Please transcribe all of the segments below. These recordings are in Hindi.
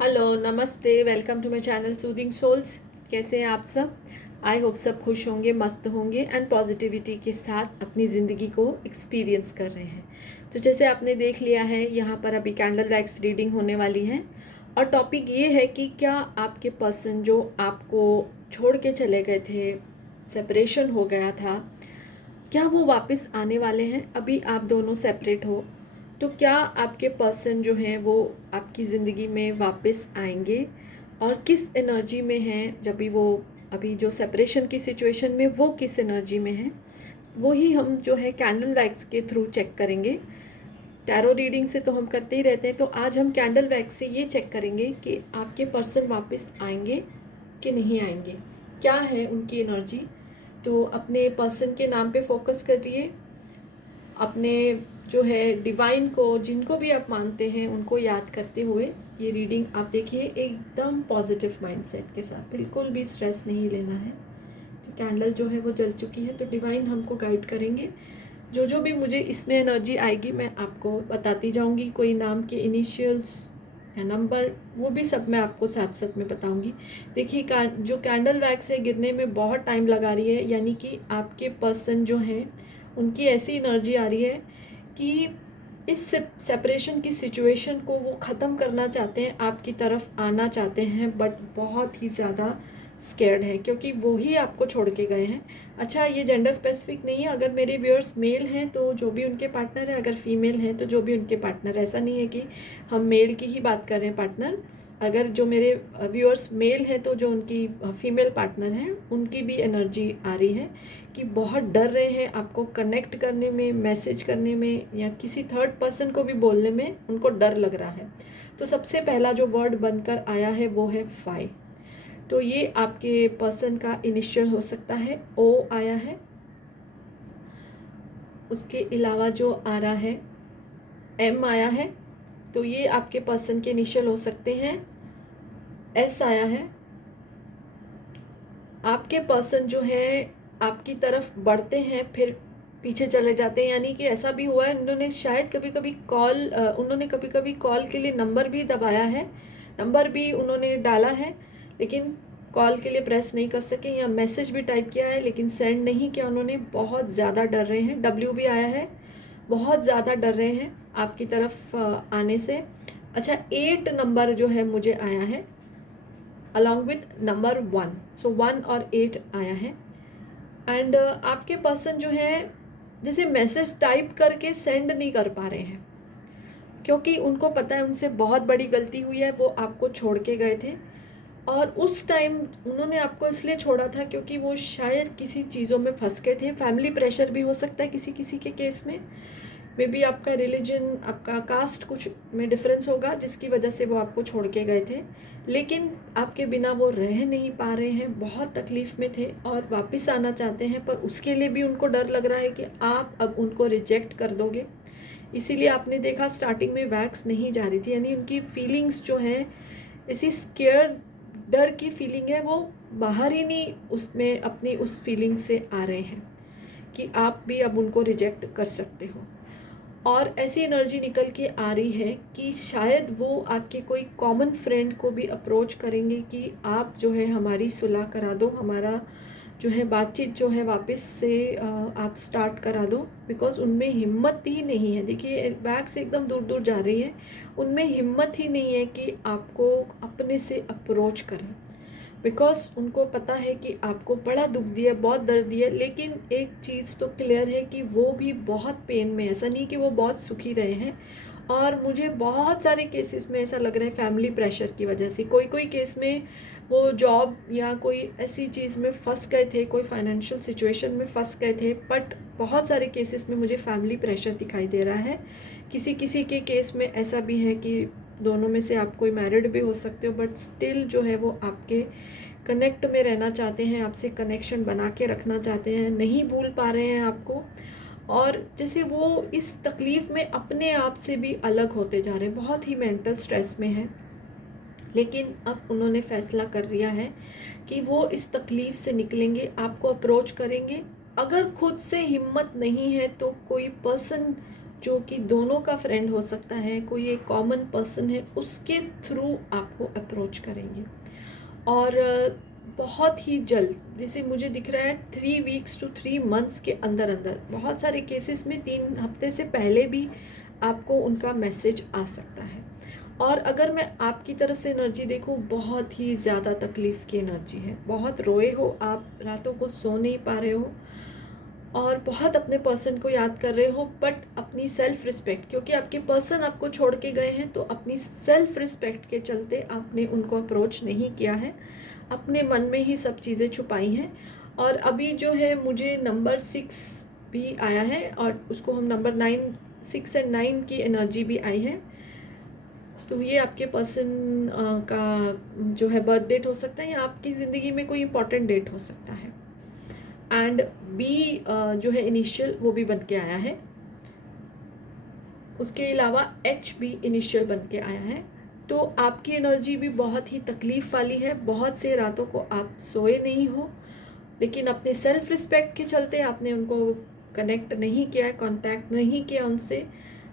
हेलो, नमस्ते, welcome to my channel soothing souls. कैसे हैं आप सब? आई होप सब खुश होंगे, मस्त होंगे एंड पॉजिटिविटी के साथ अपनी ज़िंदगी को एक्सपीरियंस कर रहे हैं। तो जैसे आपने देख लिया है, यहाँ पर अभी कैंडल वैक्स रीडिंग होने वाली है और टॉपिक ये है कि क्या आपके पर्सन जो आपको छोड़ के चले गए थे, सेपरेशन हो गया था, क्या वो वापस आने वाले हैं? अभी आप दोनों सेपरेट हो तो क्या आपके पर्सन जो हैं वो आपकी ज़िंदगी में वापस आएंगे और किस एनर्जी में हैं? जब भी वो अभी जो सेपरेशन की सिचुएशन में वो किस एनर्जी में है, वही हम जो है कैंडल वैक्स के थ्रू चेक करेंगे। टैरो रीडिंग से तो हम करते ही रहते हैं, तो आज हम कैंडल वैक्स से ये चेक करेंगे कि आपके पर्सन वापस आएंगे कि नहीं आएंगे, क्या है उनकी एनर्जी। तो अपने पर्सन के नाम पे फोकस करिए, अपने जो है डिवाइन को, जिनको भी आप मानते हैं, उनको याद करते हुए ये रीडिंग आप देखिए एकदम पॉजिटिव माइंडसेट के साथ। बिल्कुल भी स्ट्रेस नहीं लेना है। तो कैंडल जो है वो जल चुकी है, तो डिवाइन हमको गाइड करेंगे। जो भी मुझे इसमें एनर्जी आएगी मैं आपको बताती जाऊंगी। कोई नाम के इनिशियल्स या नंबर, वो भी सब मैं आपको साथ साथ में बताऊंगी। देखिए जो कैंडल वैक्स है गिरने में बहुत टाइम लगा रही है, यानी कि आपके पर्सन जो हैं उनकी ऐसी एनर्जी आ रही है कि इस सेपरेशन की सिचुएशन को वो ख़त्म करना चाहते हैं, आपकी तरफ आना चाहते हैं, बट बहुत ही ज़्यादा स्केर्ड है क्योंकि वो ही आपको छोड़ के गए हैं। अच्छा, ये जेंडर स्पेसिफिक नहीं है। अगर मेरे व्यूअर्स मेल हैं तो जो भी उनके पार्टनर है, अगर फीमेल हैं तो जो भी उनके पार्टनर। ऐसा नहीं है कि हम मेल की ही बात कर रहे हैं पार्टनर। अगर जो मेरे व्यूअर्स मेल हैं तो जो उनकी फीमेल पार्टनर हैं उनकी भी एनर्जी आ रही है कि बहुत डर रहे हैं आपको कनेक्ट करने में, मैसेज करने में, या किसी थर्ड पर्सन को भी बोलने में उनको डर लग रहा है। तो सबसे पहला जो वर्ड बनकर आया है वो है फाई। तो ये आपके पर्सन का इनिशियल हो सकता है, ओ आया है। उसके अलावा जो आ रहा है एम आया है, तो ये आपके पर्सन के इनिशियल हो सकते हैं। एस आया है। आपके पर्सन जो है आपकी तरफ बढ़ते हैं फिर पीछे चले जाते हैं, यानी कि ऐसा भी हुआ है उन्होंने शायद कभी कभी कॉल के लिए नंबर भी दबाया है, नंबर भी उन्होंने डाला है, लेकिन कॉल के लिए प्रेस नहीं कर सके, या मैसेज भी टाइप किया है लेकिन सेंड नहीं किया उन्होंने। बहुत ज़्यादा डर रहे हैं। डब्ल्यू भी आया है, बहुत ज़्यादा डर रहे हैं आपकी तरफ आने से। अच्छा, 8 नंबर जो है मुझे आया है अलॉन्ग विथ नंबर 1, सो 1 और 8 आया है। एंड आपके पर्सन जो है जैसे मैसेज टाइप करके सेंड नहीं कर पा रहे हैं क्योंकि उनको पता है उनसे बहुत बड़ी गलती हुई है, वो आपको छोड़ के गए थे। और उस टाइम उन्होंने आपको इसलिए छोड़ा था क्योंकि वो शायद किसी चीज़ों में फंस गए थे। फैमिली प्रेशर भी हो सकता है किसी किसी के केस में। मे बी आपका रिलीजन, आपका कास्ट कुछ में डिफरेंस होगा जिसकी वजह से वो आपको छोड़ के गए थे, लेकिन आपके बिना वो रह नहीं पा रहे हैं, बहुत तकलीफ़ में थे और वापस आना चाहते हैं। पर उसके लिए भी उनको डर लग रहा है कि आप अब उनको रिजेक्ट कर दोगे। इसीलिए आपने देखा स्टार्टिंग में वैक्स नहीं जा रही थी, यानी उनकी फीलिंग्स जो है ऐसी स्केयर, डर की फीलिंग है, वो बाहर ही नहीं उसमें अपनी उस फीलिंग से आ रहे हैं कि आप भी अब उनको रिजेक्ट कर सकते हो। और ऐसी एनर्जी निकल के आ रही है कि शायद वो आपके कोई कॉमन फ्रेंड को भी अप्रोच करेंगे कि आप जो है हमारी सुलह करा दो, हमारा जो है बातचीत जो है वापस से आप स्टार्ट करा दो। बिकॉज उनमें हिम्मत ही नहीं है। देखिए वैक्स एकदम दूर दूर जा रही है, उनमें हिम्मत ही नहीं है कि आपको अपने से अप्रोच करें। बिकॉज उनको पता है कि आपको बड़ा दुख दिया, बहुत दर्द दिया, लेकिन एक चीज़ तो क्लियर है कि वो भी बहुत पेन में। ऐसा नहीं कि वो बहुत सुखी रहे हैं। और मुझे बहुत सारे केसेस में ऐसा लग रहा है फैमिली प्रेशर की वजह से, कोई कोई केस में वो जॉब या कोई ऐसी चीज़ में फंस गए थे, कोई फाइनेंशियल सिचुएशन में फंस गए थे, बट बहुत सारे केसेस में मुझे फैमिली प्रेशर दिखाई दे रहा है। किसी किसी के केस में ऐसा भी है कि दोनों में से आप कोई मैरिड भी हो सकते हो, बट स्टिल जो है वो आपके कनेक्ट में रहना चाहते हैं, आपसे कनेक्शन बना के रखना चाहते हैं, नहीं भूल पा रहे हैं आपको। और जैसे वो इस तकलीफ़ में अपने आप से भी अलग होते जा रहे हैं, बहुत ही मेंटल स्ट्रेस में है। लेकिन अब उन्होंने फ़ैसला कर लिया है कि वो इस तकलीफ़ से निकलेंगे, आपको अप्रोच करेंगे। अगर खुद से हिम्मत नहीं है तो कोई पर्सन जो कि दोनों का फ्रेंड हो सकता है, कोई एक कॉमन पर्सन है, उसके थ्रू आपको अप्रोच करेंगे। और बहुत ही जल्द, जैसे मुझे दिख रहा है 3 वीक्स टू 3 मंथ्स के अंदर अंदर, बहुत सारे केसेस में 3 हफ्ते से पहले भी आपको उनका मैसेज आ सकता है। और अगर मैं आपकी तरफ से एनर्जी देखूं, बहुत ही ज़्यादा तकलीफ़ की एनर्जी है, बहुत रोए हो आप, रातों को सो नहीं पा रहे हो और बहुत अपने पर्सन को याद कर रहे हो, बट अपनी सेल्फ रिस्पेक्ट, क्योंकि आपके पर्सन आपको छोड़ के गए हैं, तो अपनी सेल्फ रिस्पेक्ट के चलते आपने उनको अप्रोच नहीं किया है, अपने मन में ही सब चीज़ें छुपाई हैं। और अभी जो है मुझे नंबर 6 भी आया है और उसको हम नंबर 9, 6 एंड 9 की एनर्जी भी आई है। तो ये आपके पर्सन का जो है बर्थ डेट हो सकता है या आपकी ज़िंदगी में कोई इंपॉर्टेंट डेट हो सकता है। एंड बी जो है इनिशियल, वो भी बन के आया है। उसके अलावा एच भी इनिशियल बन के आया है। तो आपकी एनर्जी भी बहुत ही तकलीफ़ वाली है, बहुत से रातों को आप सोए नहीं हो, लेकिन अपने सेल्फ रिस्पेक्ट के चलते आपने उनको कनेक्ट नहीं किया है, कांटेक्ट नहीं किया उनसे।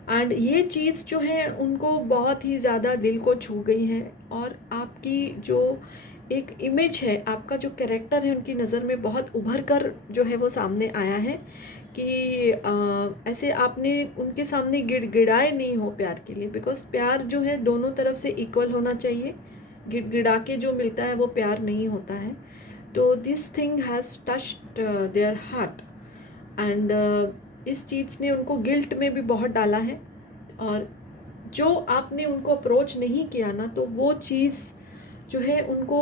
एंड ये चीज़ जो है उनको बहुत ही ज़्यादा दिल को छू गई है और आपकी जो एक इमेज है, आपका जो कैरेक्टर है, उनकी नज़र में बहुत उभर कर जो है वो सामने आया है कि ऐसे आपने उनके सामने गिड़गिड़ाए नहीं हो प्यार के लिए, बिकॉज प्यार जो है दोनों तरफ से इक्वल होना चाहिए। गिड़गिड़ा के जो मिलता है वो प्यार नहीं होता है। तो this thing has touched their heart and इस चीज़ ने उनको गिल्ट में भी बहुत डाला है। और जो आपने उनको अप्रोच नहीं किया ना, तो वो चीज़ जो है उनको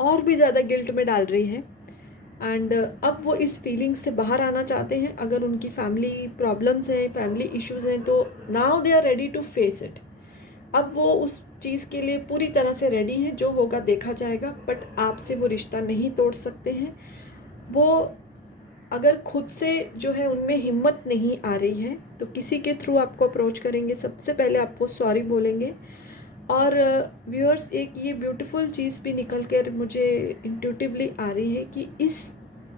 और भी ज़्यादा गिल्ट में डाल रही है। एंड अब वो इस फीलिंग से बाहर आना चाहते हैं। अगर उनकी फैमिली प्रॉब्लम्स हैं, फैमिली इश्यूज़ हैं, तो now they are ready to face it. अब वो उस चीज़ के लिए पूरी तरह से रेडी हैं, जो होगा देखा जाएगा, बट आपसे वो रिश्ता नहीं तोड़ सकते हैं। वो अगर खुद से जो है उनमें हिम्मत नहीं आ रही है, तो किसी के थ्रू आपको अप्रोच करेंगे, सबसे पहले आपको सॉरी बोलेंगे। और व्यूअर्स, एक ये ब्यूटीफुल चीज़ भी निकल कर मुझे इंट्यूटिवली आ रही है कि इस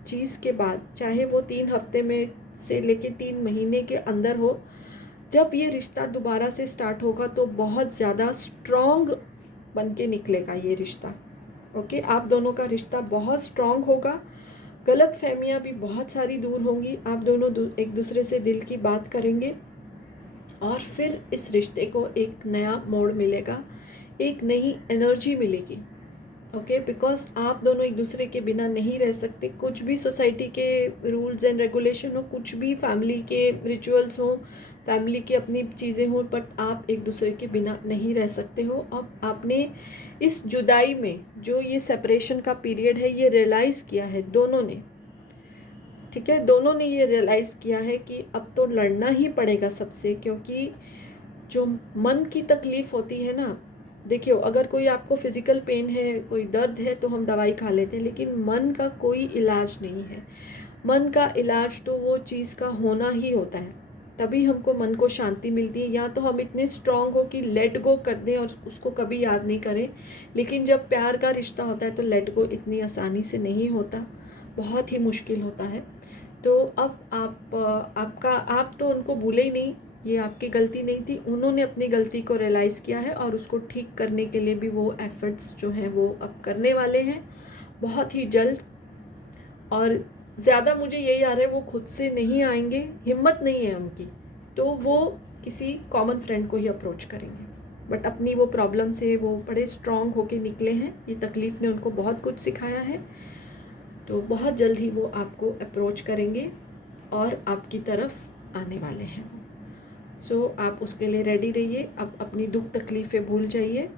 चीज़ के बाद, चाहे वो 3 हफ्ते में से लेके 3 महीने के अंदर हो, जब ये रिश्ता दोबारा से स्टार्ट होगा तो बहुत ज़्यादा स्ट्रॉन्ग बन के निकलेगा ये रिश्ता। ओके, आप दोनों का रिश्ता बहुत स्ट्रॉन्ग होगा, गलत फहमियाँ भी बहुत सारी दूर होंगी, आप दोनों एक दूसरे से दिल की बात करेंगे और फिर इस रिश्ते को एक नया मोड़ मिलेगा, एक नई एनर्जी मिलेगी। ओके, बिकॉज आप दोनों एक दूसरे के बिना नहीं रह सकते। कुछ भी सोसाइटी के रूल्स एंड रेगुलेशन हो, कुछ भी फैमिली के रिचुअल्स हो, फैमिली की अपनी चीज़ें हों, बट आप एक दूसरे के बिना नहीं रह सकते हो। अब आपने इस जुदाई में जो ये सेपरेशन का पीरियड है, ये रियलाइज़ किया है दोनों ने। ठीक है, दोनों ने ये रियलाइज़ किया है कि अब तो लड़ना ही पड़ेगा सबसे, क्योंकि जो मन की तकलीफ़ होती है ना, देखियो, अगर कोई आपको फिज़िकल पेन है, कोई दर्द है, तो हम दवाई खा लेते हैं, लेकिन मन का कोई इलाज नहीं है। मन का इलाज तो वो चीज़ का होना ही होता है, तभी हमको मन को शांति मिलती है। या तो हम इतने स्ट्रॉन्ग हो कि लेट गो कर दें और उसको कभी याद नहीं करें, लेकिन जब प्यार का रिश्ता होता है तो लेट गो इतनी आसानी से नहीं होता, बहुत ही मुश्किल होता है। तो अब आप तो उनको भूले ही नहीं, ये आपकी गलती नहीं थी, उन्होंने अपनी गलती को रियलाइज़ किया है और उसको ठीक करने के लिए भी वो एफ़र्ट्स जो हैं वो अब करने वाले हैं बहुत ही जल्द। और ज़्यादा मुझे यही आ रहा है, वो खुद से नहीं आएंगे, हिम्मत नहीं है उनकी, तो वो किसी कॉमन फ्रेंड को ही अप्रोच करेंगे। बट अपनी वो प्रॉब्लम से वो बड़े स्ट्रॉन्ग होके निकले हैं, ये तकलीफ़ ने उनको बहुत कुछ सिखाया है। तो बहुत जल्द ही वो आपको अप्रोच करेंगे और आपकी तरफ आने वाले हैं। सो आप उसके लिए रेडी रहिए। अब अपनी दुख तकलीफ़ें भूल जाइए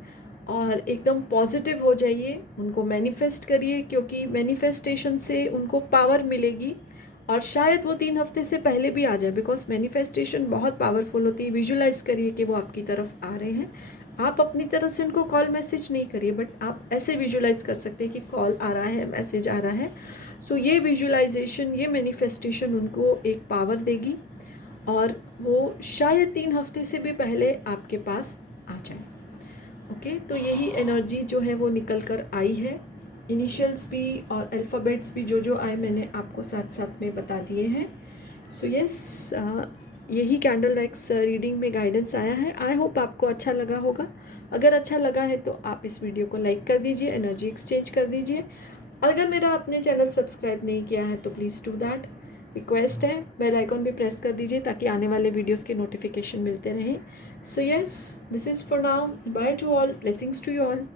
और एकदम पॉजिटिव हो जाइए, उनको मैनिफेस्ट करिए, क्योंकि मैनिफेस्टेशन से उनको पावर मिलेगी और शायद वो 3 हफ्ते से पहले भी आ जाए, बिकॉज मैनिफेस्टेशन बहुत पावरफुल होती है। विजुलाइज़ करिए कि वो आपकी तरफ आ रहे हैं। आप अपनी तरफ से उनको कॉल मैसेज नहीं करिए, बट आप ऐसे विजुलाइज़ कर सकते हैं कि कॉल आ रहा है, मैसेज आ रहा है। सो ये विजुलाइजेशन, ये मैनिफेस्टेशन उनको एक पावर देगी और वो शायद 3 हफ्ते से भी पहले आपके पास आ जाए। ओके, तो यही एनर्जी जो है वो निकल कर आई है। इनिशियल्स भी और अल्फ़ाबेट्स भी जो आए मैंने आपको साथ साथ में बता दिए हैं। सो यस, यही कैंडल वैक्स रीडिंग में गाइडेंस आया है। आई होप आपको अच्छा लगा होगा। अगर अच्छा लगा है तो आप इस वीडियो को लाइक कर दीजिए, एनर्जी एक्सचेंज कर दीजिए। और अगर मेरा आपने चैनल सब्सक्राइब नहीं किया है तो प्लीज़ डू दैट, रिक्वेस्ट है। बेल आइकॉन भी प्रेस कर दीजिए ताकि आने वाले वीडियोस के नोटिफिकेशन मिलते रहें। So yes, this is for now, bye to all, blessings to you all.